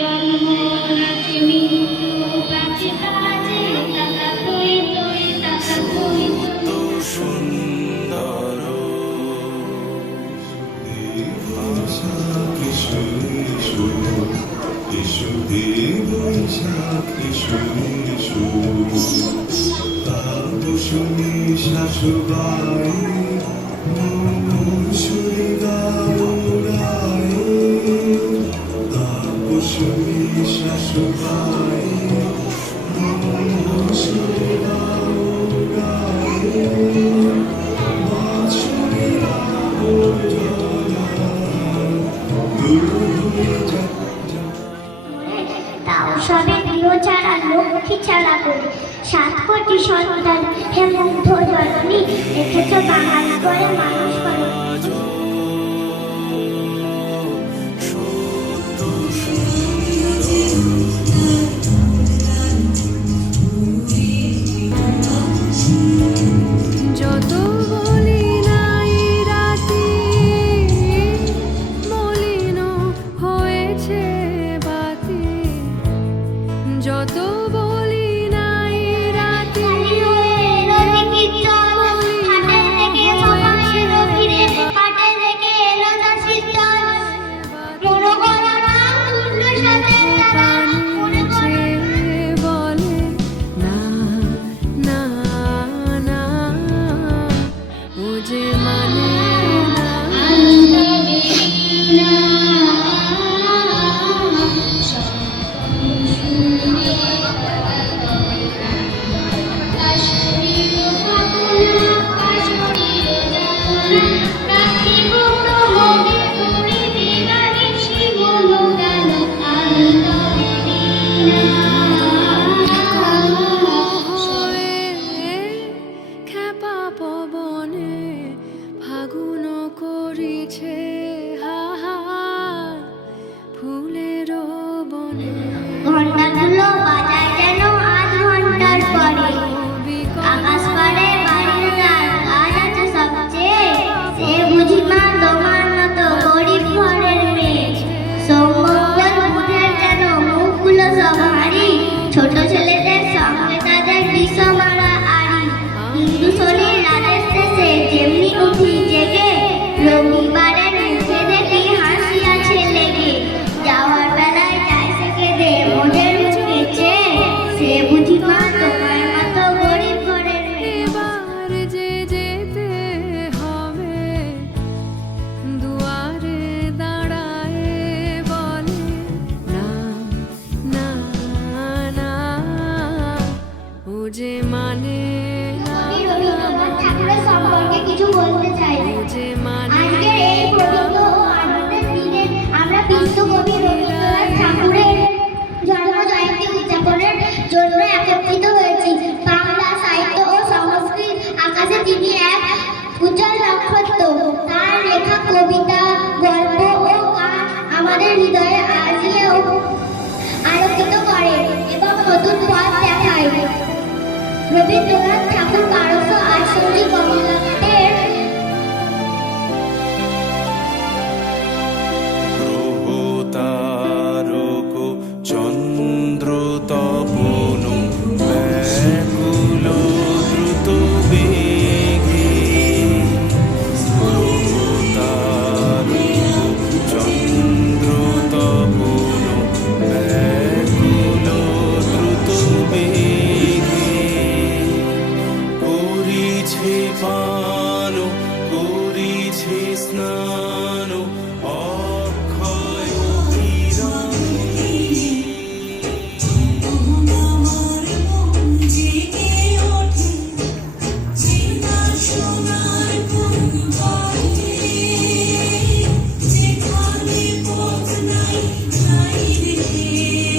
জন্ম আছে মৃত্যু আছে কাজে টাকা তুই তুই টাকা তুই তো সুন্দর শাশুবাই শুনে গাওরাই কুসুমি শাশুবাই শুনে গাওরাই শুনে তাও সবে গৃহ ছাড়া লক্ষ্মী ছাড়া করি 7 কোটি সন্তান হে মুগ্ধ জননী রেখেছ বাঙালি করে মানুষ করে যত বলি নাই রাতে মলিন হয়েছে বাতি যত বলি নাই রাতে বলে না না না ও যে মানে খেপা পবনে ফাগুন করিছে হাহা ফুলের বনে ঘন্টাগুলো বাজায় যেন 8 ঘন্টার পরে আকাশ পারে বাড়ির তার কাজ আছে সবচেয়ে সে বুঝি মা তোমার মতো গরিব ঘরের মেয়ে সৌমঙ্গল বুঝের যেন মুখগুলো সব হারি ছোট ছেলেদের সঙ্গে তাদের বিষ মারা আড়ি হিন্দু শনির রাতের শেষে যেমনি উঠি জেগে রবিবারের মুখে দেখি হাসি আছে লেগে যাওয়ার বেলায় যায় সে কেঁদে মোদের মুখে চেয়ে সে বুঝি মা তোমার মতো গরিব ঘরের মেয়ে এবার যে যেতে হবে দুয়ারে দাঁড়ায় বলে না না না ও যে মানে না আমি রবীন্দ্রনাথ ঠাকুরের সম্পর্কে কিছু বলতে চাই ও যে মানে আজকের এই পবিত্র ও আনন্দের দিনে আমরা বিশ্বকবি রবীন্দ্রনাথ ঠাকুরের জন্ম জয়ন্তী উদযাপনের জন্য একত্রিত হয়েছি বাংলা সাহিত্য ও সংস্কৃত আকাশে তিনি এক উজ্জ্বল নক্ষত্র তার লেখা কবিতা গল্প ও গান আমাদের হৃদয়ে আজিয়ে আলোকিত করে এবং নতুন পথ দেখায় রবীন্দ্রনাথ ঠাকুর 1268 বঙ্গাব্দের তারক চন্দ্র তপন ব্যাকুল দ্রুত বেগে তারক চন্দ্র তপন ব্যাকুল দ্রুত বেগে করিছে পান করিছে স্নান অক্ষয় যেখানে পথ নাই নাই রে